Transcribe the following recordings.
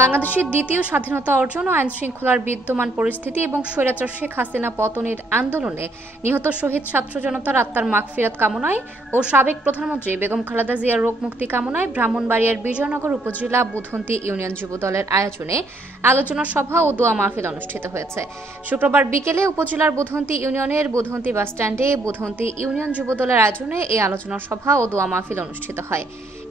বাংলাদেশের দ্বিতীয় স্বাধীনতা অর্জন ও আইন শৃঙ্খলার বিদ্যমান পরিস্থিতি এবং স্বৈরাচার শেখ হাসিনা পতনের আন্দোলনে নিহত শহীদ ছাত্র জনতার আত্মার মাগফিরাত কামনায় ও সাবেক প্রধানমন্ত্রী বেগম খালেদা জিয়ার রোগ মুক্তি কামনায় ব্রাহ্মণবাড়িয়ার বিজয়নগর উপজেলা বুধন্তি ইউনিয়ন যুবদলের আয়োজনে আলোচনা সভা ও দোয়া মাহফিল অনুষ্ঠিত হয়েছে। শুক্রবার বিকেলে উপজেলার বুধন্তি ইউনিয়নের বুধন্তি বাসস্ট্যান্ডে বুধন্তি ইউনিয়ন যুবদলের আয়োজনে এই আলোচনা সভা ও দোয়া মাহফিল অনুষ্ঠিত হয়।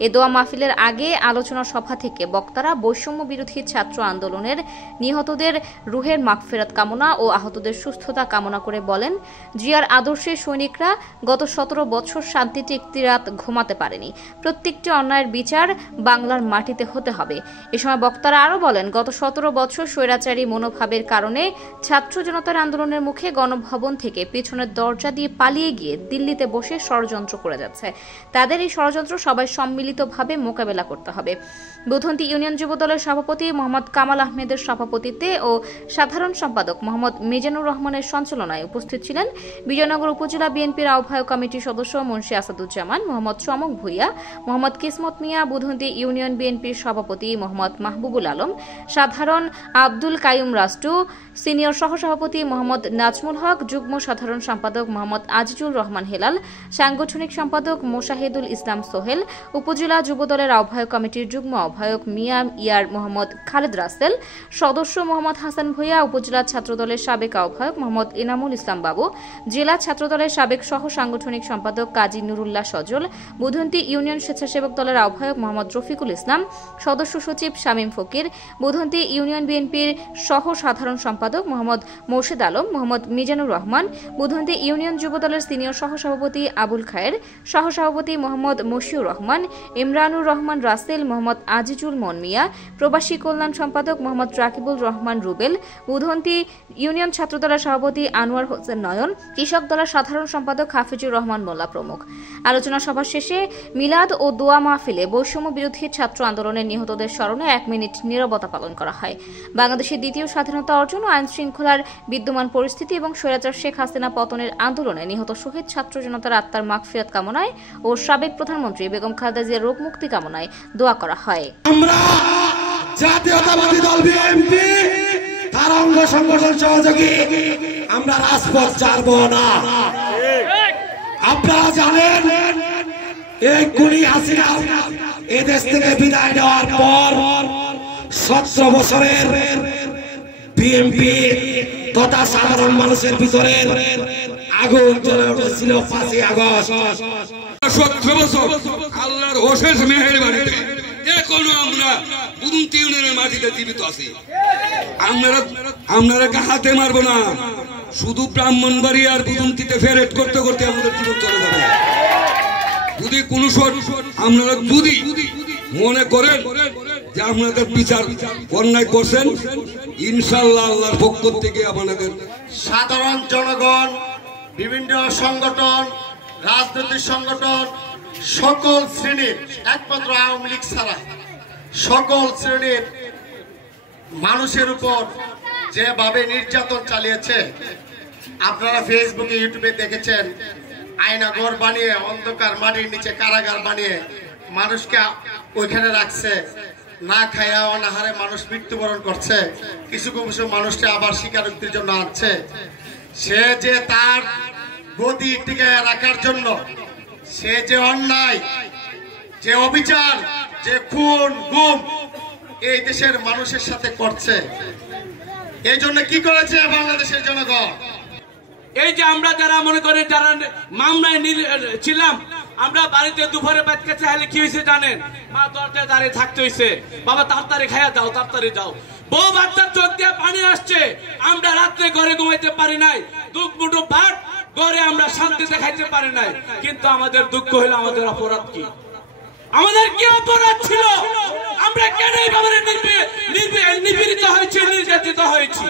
এই দোয়া মাহফিলের আগে আলোচনা সভা থেকে বক্তারা বৈষম্য বিরোধী ছাত্র আন্দোলনের নিহতদের রুহের মাগফিরাত কামনা ও আহতদের সুস্থতা কামনা করে বলেন, জিয়ার আদর্শে সৈনিকরা গত 17 বছর শান্তিতে একটি রাত ঘুমাতে পারেনি। প্রত্যেকটি অন্যায়ের বিচার বাংলার মাটিতে হতে হবে। এ সময় বক্তারা আরও বলেন, গত 17 বছর স্বৈরাচারী মনোভাবের কারণে ছাত্র জনতার আন্দোলনের মুখে গণভবন থেকে পেছনের দরজা দিয়ে পালিয়ে গিয়ে দিল্লিতে বসে ষড়যন্ত্র করে যাচ্ছে। তাদের এই ষড়যন্ত্র সবাই সম্মিলিতভাবে মোকাবেলা করতে হবে। বুধন্তি ইউনিয়ন যুবদলের সভাপতি মোহাম্মদ কামাল আহমেদের সভাপতিত্বে ও সাধারণ সম্পাদক মোহাম্মদ মিজানুর রহমানের সঞ্চালনায় উপস্থিত ছিলেন বিজয়নগর উপজেলা বিএনপির আহ্বায়ক কমিটির সদস্য মুন্সি আসাদুজ্জামান, মোহাম্মদ চমক ভূঁইয়া, মোহাম্মদ কিসমত মিয়া, বুধন্তি ইউনিয়ন বিএনপির সভাপতি মোহাম্মদ মাহবুবুল আলম, সাধারণ আব্দুল কাইয়ুম রাষ্ট্র, সিনিয়র সহসভাপতি মোহাম্মদ নাজমুল হক, যুগ্ম সাধারণ সম্পাদক মোহাম্মদ আজিজুল রহমান হেলাল, সাংগঠনিক সম্পাদক মোশাহিদুল ইসলাম সোহেল, উপজেলা যুবদলের আহ্বায়ক কমিটির যুগ্ম আহ্বায়ক মিয়া ইয়ার মোহাম্মদ খালেদ রাসেল, সদস্য মোহাম্মদ হাসান ভূঁইয়া, উপজেলা ছাত্রদলের সাবেক আহ্বায়ক মোহাম্মদ ইনামুল ইসলাম বাবু, জেলা ছাত্রদলের সাবেক সহ সাংগঠনিক সম্পাদক কাজী নুরুল্লাহ সজল, বুধন্তি ইউনিয়ন স্বেচ্ছাসেবক দলের আহ্বায়ক মোহাম্মদ রফিকুল ইসলাম, সদস্য সচিব শামীম ফকির, বুধন্তি ইউনিয়ন বিএনপির সহ সাধারণ সম্পাদক মোহাম্মদ মোর্শেদ আলম, মোহাম্মদ মিজানুর রহমান, বুধন্তি ইউনিয়ন যুবদলের সিনিয়র সহসভাপতি আবুল খায়ের, সহসভাপতি মোহাম্মদ মশিউর রহমান, ইমরানুর রহমান রাসেল, মোহাম্মদ আজিজুল মনমিয়া, প্রবাসী কল্যাণ সম্পাদক মোহাম্মদ রাকিবুল রহমান রুবেল, বুধন্তি ইউনিয়ন ছাত্রদলের সভাপতি আনোয়ার হোসেন নয়ন, কৃষক দলের সাধারণ সম্পাদক হাফিজুর রহমান মোল্লা প্রমুখ। আলোচনা সভা শেষে মিলাদ ও দোয়া মাহফিলে বৈষম্য বিরোধী ছাত্র আন্দোলনের নিহতদের স্মরণে 1 মিনিট নীরবতা পালন করা হয়। বাংলাদেশের দ্বিতীয় স্বাধীনতা অর্জন ও আইন শৃঙ্খলার বিদ্যমান পরিস্থিতি এবং স্বৈরাচার শেখ হাসিনা পতনের আন্দোলনে নিহত শহীদ ছাত্র জনতার আত্মার মাগফিরাত কামনায় ও সাবেক প্রধানমন্ত্রী বেগম খালেদা জিয়ার রোগ মুক্তি কামনায় দোয়া করা হয়। আমরা জাতীয়তাবাদী দল বিএনপি তার অঙ্গ সংগঠন সহযোগী আমরা রাজপথ ছাড়ব না। আপনারা জানেন এই খুনি হাসিনা এদেশ থেকে বিদায় নেওয়ার পর 17 বছরের বিএনপি তথা সাধারণ মানুষের ভিতরে আগুন জ্বলে উঠেছিল 5ই আগস্ট। 17 বছর আল্লাহর অশেষ মেহেরবানিতে এখনো আমরা বুধন্তি ইউনিয়নের মাটিতে জীবিত আছি। আমরা হাতে মারবো না, শুধু ব্রাহ্মণবাড়িয়ার বুধন্তিতে ফেরেট করতে করতে আমাদের জীবন চলে যাবে। যদি কোনো আপনারা যদি মনে করেন যে আপনাদের বিচার অন্যায় করছেন, ইনশাআল্লাহ আল্লাহর পক্ষ থেকে আপনাদের সাধারণ জনগণ, বিভিন্ন সংগঠন, রাজনৈতিক সংগঠন, সকল শ্রেণীর, একমাত্র আওয়ামী লীগ ছাড়া সকল শ্রেণীর মানুষের উপর যেভাবে নির্যাতন চালিয়েছে আপনারা ফেসবুকে ইউটিউবে দেখেছেন। আয়নাঘর বানিয়ে অন্ধকার মাটির নিচে কারাগার বানিয়ে মানুষকে ওইখানে রাখছে, না খায়া অনাহারে মানুষ মৃত্যুবরণ করছে, কিছু কিছু মানুষকে আবার স্বীকারোক্তির জন্য আনছে। সে যে তার গদি টিকায় রাখার জন্য সে যে অন্যায়, যে অবিচার, যে খুন গুম এই দেশের মানুষের সাথে করছে, এই জন্য কি করেছে বাংলাদেশের জনগণ? এই যে আমরা যারা মনে করি যারা মামলায় ছিলাম, আমরা বাড়িতে দুপুরে ভাত খেতে চাইলে কি হয়েছে জানেন? মা দরজায় দাঁড়িয়ে থাকতে হয়েছে, বাবা তাড়াতাড়ি খাইয়া যাও, তাড়াতাড়ি যাও। বউ বাচ্চার চোখ দিয়ে পানি আসছে, আমরা রাত্রে ঘরে ঘুমাইতে পারি নাই, দুঃখ মুঠো ভাত ঘরে আমরা শান্তিতে খাইতে পারি নাই। কিন্তু আমাদের দুঃখ হইলো আমাদের অপরাধ কি? আমাদের কি অপরাধ ছিল? আমরা কেন এইভাবে নিপীড়িত হয়েছি, নির্যাতিত হয়েছি?